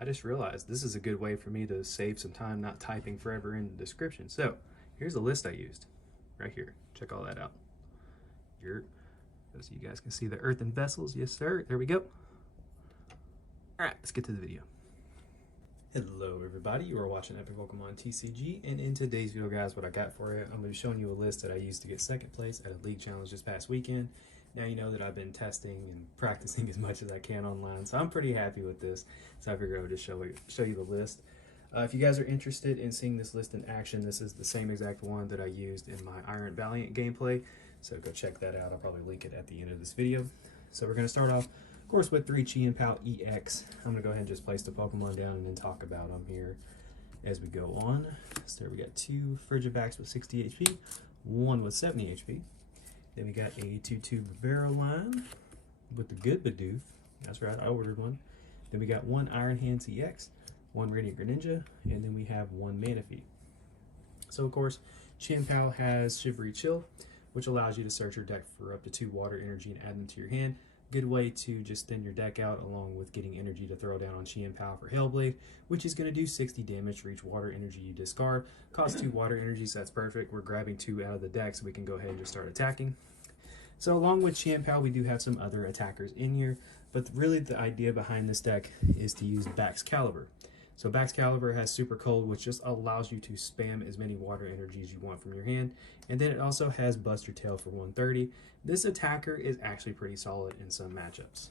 I just realized this is a good way for me to save some time not typing forever in the description. So here's a list I used right here. Check all that out. Here, so you guys can see the earthen vessels. Yes, sir. There we go. All right, let's get to the video. Hello, everybody. You are watching Epic Pokemon TCG, and in today's video, guys, what I got for you, I'm going to be showing you a list that I used to get second place at a league challenge this past weekend. Now you know that I've been testing and practicing as much as I can online, so I'm pretty happy with this. So I figured I would just show you the list. If you guys are interested in seeing this list in action, this is the same exact one that I used in my Iron Valiant gameplay. So go check that out. I'll probably link it at the end of this video. So we're going to start off, of course, with 3 Chien Pao EX. I'm going to go ahead and just place the Pokemon down and then talk about them here as we go on. So there we got 2 Frigibacks with 60 HP, 1 with 70 HP. Then we got a 2-2 Barrel line with the good Bidoof. That's right, I ordered one. Then we got 1 Iron Hands EX, 1 Radiant Greninja, and then we have 1 Manaphy. So of course, Chien Pao has Shivery Chill, which allows you to search your deck for up to 2 water energy and add them to your hand. Good way to just thin your deck out, along with getting energy to throw down on Chien Pao for Hellblade, which is going to do 60 damage for each water energy you discard. Costs 2 water energies, so that's perfect. We're grabbing 2 out of the deck, so we can go ahead and just start attacking. So along with Chien Pao, we do have some other attackers in here, but really the idea behind this deck is to use Baxcalibur. So Baxcalibur has Super Cold, which just allows you to spam as many water energies you want from your hand. And then it also has Buster Tail for 130. This attacker is actually pretty solid in some matchups.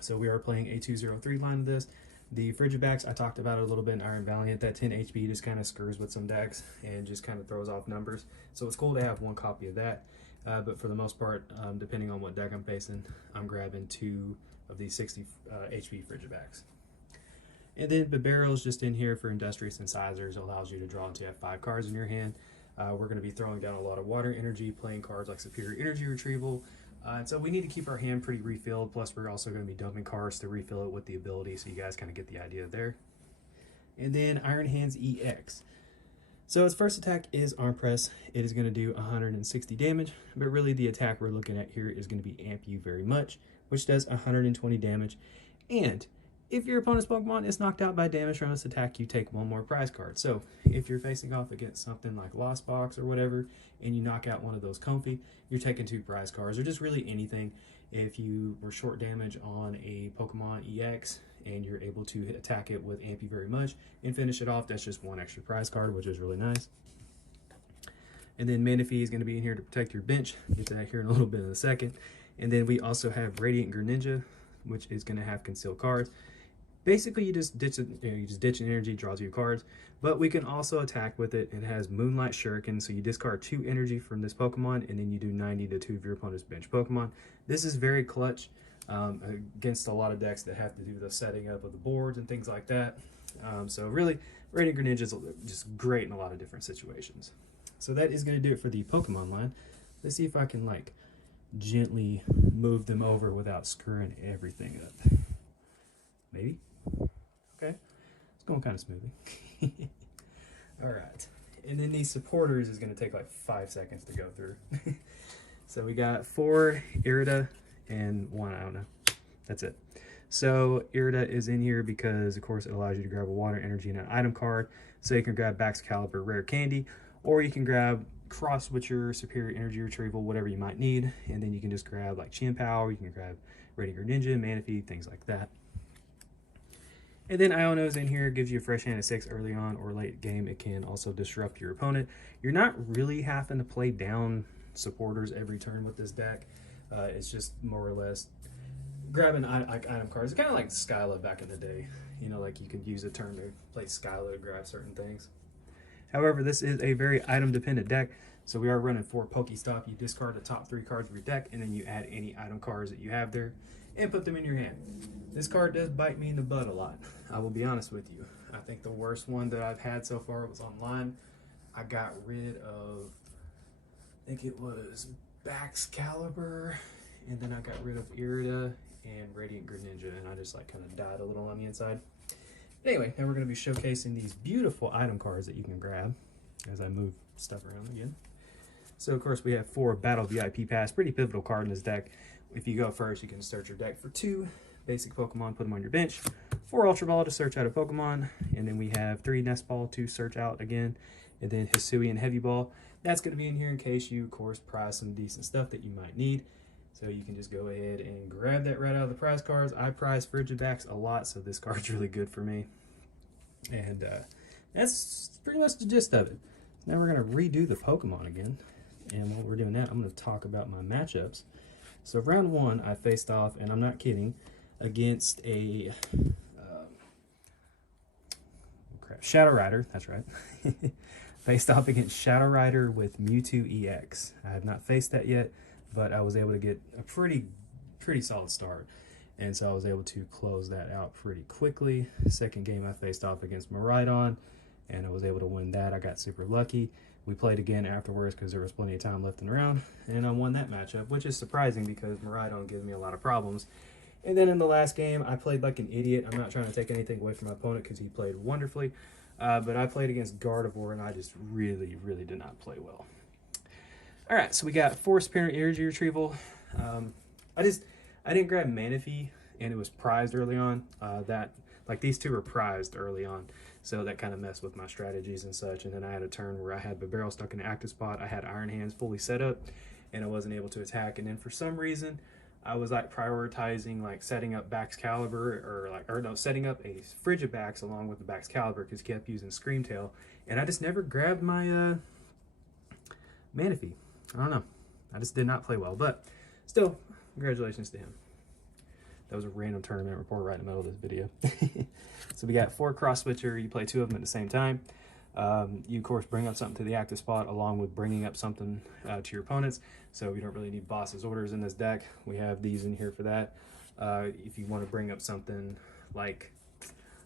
So we are playing a 2-0-3 line of this. The Frigibacks, I talked about it a little bit in Iron Valiant. That 10 HP just kind of screws with some decks and just kind of throws off numbers. So it's cool to have 1 copy of that. But for the most part, depending on what deck I'm facing, I'm grabbing 2 of these 60 HP Frigibacks. And then Bibarel is just in here for Industrious Incisors. It allows you to draw until you have 5 cards in your hand. We're going to be throwing down a lot of water energy, playing cards like Superior Energy Retrieval. So we need to keep our hand pretty refilled. Plus, we're also going to be dumping cards to refill it with the ability, so you guys kind of get the idea there. And then Iron Hands EX. So its first attack is Arm Press. It is going to do 160 damage, but really the attack we're looking at here is going to be Amp You Very Much, which does 120 damage. And if your opponent's Pokemon is knocked out by damage from this attack, you take 1 more prize card. So if you're facing off against something like Lost Box or whatever, and you knock out one of those Comfy, you're taking 2 prize cards, or just really anything. If you were short damage on a Pokemon EX and you're able to attack it with Amp You Very Much and finish it off, that's just 1 extra prize card, which is really nice. And then Manaphy is going to be in here to protect your bench. Get to that here in a little bit in a second. And then we also have Radiant Greninja, which is going to have concealed cards. Basically, you just ditch it, you just ditch an energy, draw 2 cards. But we can also attack with it. It has Moonlight Shuriken, so you discard 2 energy from this Pokemon, and then you do 90 to 2 of your opponent's bench Pokemon. This is very clutch against a lot of decks that have to do the setting up of the boards and things like that. So really, Radiant Greninja is just great in a lot of different situations. So that is going to do it for the Pokemon line. Let's see if I can like gently move them over without screwing everything up. Maybe. Okay, it's going kind of smoothly. All right, and then these supporters is going to take like 5 seconds to go through. So we got 4 Irida and 1, I don't know. That's it. So Irida is in here because, of course, it allows you to grab a water energy and an item card. So you can grab Baxcalibur Rare Candy, or you can grab Cross with your Superior Energy Retrieval, whatever you might need, and then you can just grab like Chien Pao, or you can grab Radiant Greninja, Manaphy, things like that. And then Iono's in here, gives you a fresh hand of 6 early on or late game. It can also disrupt your opponent. You're not really having to play down supporters every turn with this deck. It's just more or less grabbing item cards. It's kind of like Skyla back in the day. You know, like you could use a turn to play Skyla to grab certain things. However, this is a very item-dependent deck, so we are running 4 Pokestop. You discard the top 3 cards of your deck, and then you add any item cards that you have there and put them in your hand. This card does bite me in the butt a lot, I will be honest with you. I think the worst one that I've had so far was online. I got rid of, I think it was Baxcalibur, and then I got rid of Irida and Radiant Greninja, and I just like kind of died a little on the inside. But anyway, now we're going to be showcasing these beautiful item cards that you can grab as I move stuff around again. So of course we have 4 Battle VIP Pass, pretty pivotal card in this deck. If you go first, you can search your deck for 2 basic Pokemon, put them on your bench. 4 Ultra Ball to search out a Pokemon, and then we have 3 Nest Ball to search out again, and then Hisui and Heavy Ball. That's going to be in here in case you, of course, prize some decent stuff that you might need. So you can just go ahead and grab that right out of the prize cards. I prize Frigibacks a lot, so this card's really good for me. And that's pretty much the gist of it. Now we're going to redo the Pokemon again. And while we're doing that, I'm going to talk about my matchups. So round 1, I faced off, and I'm not kidding, against a Shadow Rider. That's right. Faced off against Shadow Rider with Mewtwo EX. I have not faced that yet, but I was able to get a pretty solid start. And so I was able to close that out pretty quickly. Second game I faced off against Miraidon, and I was able to win that. I got super lucky. We played again afterwards because there was plenty of time left in the round, and I won that matchup, which is surprising because Miraidon gives me a lot of problems. And then in the last game, I played like an idiot. I'm not trying to take anything away from my opponent because he played wonderfully. But I played against Gardevoir, and I just really did not play well. All right, so we got Force Parent Energy Retrieval. I didn't grab Manaphy, and it was prized early on. Like these two were prized early on, so that kind of messed with my strategies and such. And then I had a turn where I had Barrel stuck in the active spot. I had Iron Hands fully set up, and I wasn't able to attack. And then for some reason, I was like prioritizing like setting up setting up a Frigibax along with the Baxcalibur because he kept using Scream Tail, and I just never grabbed my Manaphy. I don't know. I just did not play well, but still, congratulations to him. That was a random tournament report right in the middle of this video. So we got 4 Cross Switcher. You play 2 of them at the same time. You, of course, bring up something to the active spot along with bringing up something to your opponents. So you don't really need boss's orders in this deck. We have these in here for that. If you want to bring up something like,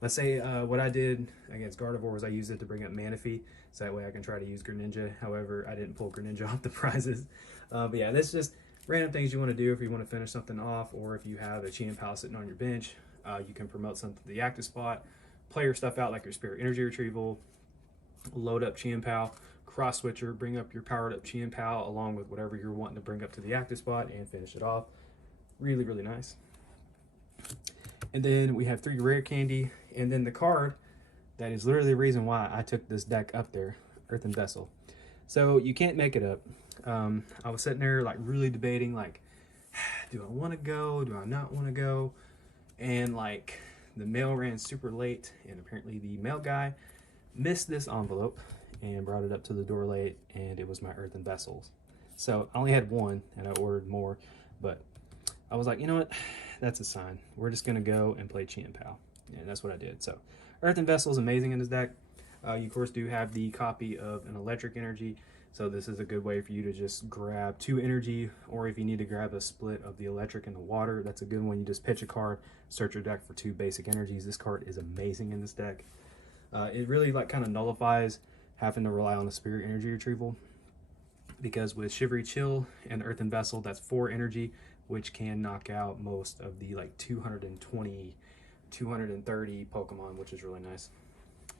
let's say what I did against Gardevoir was I used it to bring up Manaphy. So that way I can try to use Greninja. However, I didn't pull Greninja off the prizes. But yeah, that's just random things you want to do if you want to finish something off, or if you have a Chien Pao sitting on your bench. You can promote something to the active spot, play your stuff out like your Spirit Energy Retrieval, load up Chien Pao, Cross Switcher, bring up your powered up Chien Pao along with whatever you're wanting to bring up to the active spot and finish it off. Really nice. And then we have 3 Rare Candy, and then the card that is literally the reason why I took this deck up there, Earthen Vessel. So you can't make it up. I was sitting there like really debating, like, do I want to go? Do I not want to go? And like the mail ran super late, and apparently the mail guy missed this envelope and brought it up to the door late, and it was my Earthen Vessels. So I only had 1, and I ordered more, but I was like, you know what? That's a sign. We're just going to go and play Chien Pao. And that's what I did. So Earthen Vessel is amazing in this deck. You, of course, do have the copy of an Electric Energy. So this is a good way for you to just grab 2 energy, or if you need to grab a split of the electric and the water, that's a good one. You just pitch a card, search your deck for 2 basic energies. This card is amazing in this deck. It really like kind of nullifies having to rely on the Spirit Energy Retrieval, because with Shivery Chill and Earthen Vessel, that's 4 energy, which can knock out most of the like 220, 230 Pokemon, which is really nice.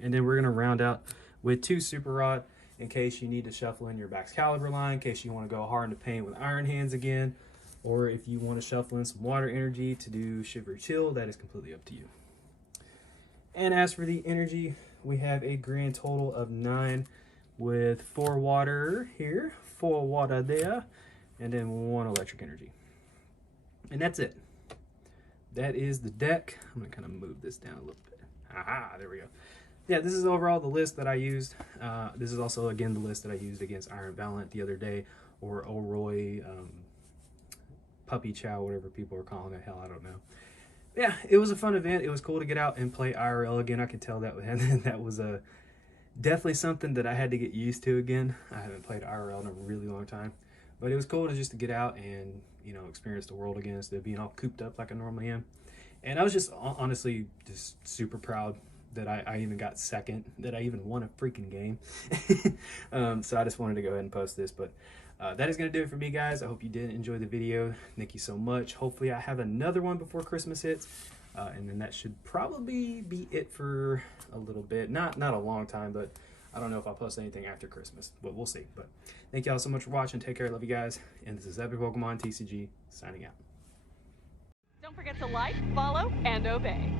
And then we're going to round out with 2 Super Rod in case you need to shuffle in your Baxcalibur line, in case you want to go hard in the paint with Iron Hands again, or if you want to shuffle in some Water Energy to do Shivery Chill, that is completely up to you. And as for the energy, we have a grand total of 9 with 4 water here, 4 water there, and then 1 electric energy. And that's it. That is the deck. I'm going to kind of move this down a little bit. Aha, there we go. Yeah, this is overall the list that I used. This is also, again, the list that I used against Iron Valiant the other day, or Oroy, Puppy Chow, whatever people are calling it. Hell, I don't know. Yeah, it was a fun event. It was cool to get out and play IRL again. I could tell that that was definitely something that I had to get used to again. I haven't played IRL in a really long time. But it was cool to get out and, you know, experience the world again instead of being all cooped up like I normally am. And I was just honestly just super proud that I even got second, that I even won a freaking game. So I just wanted to go ahead and post this. But that is going to do it for me, guys. I hope you did enjoy the video. Thank you so much. Hopefully I have another one before Christmas hits. And then that should probably be it for a little bit. Not a long time, but I don't know if I'll post anything after Christmas, but we'll see. But thank y'all so much for watching. Take care. Love you guys. And this is Epic Pokemon TCG signing out. Don't forget to like, follow, and obey.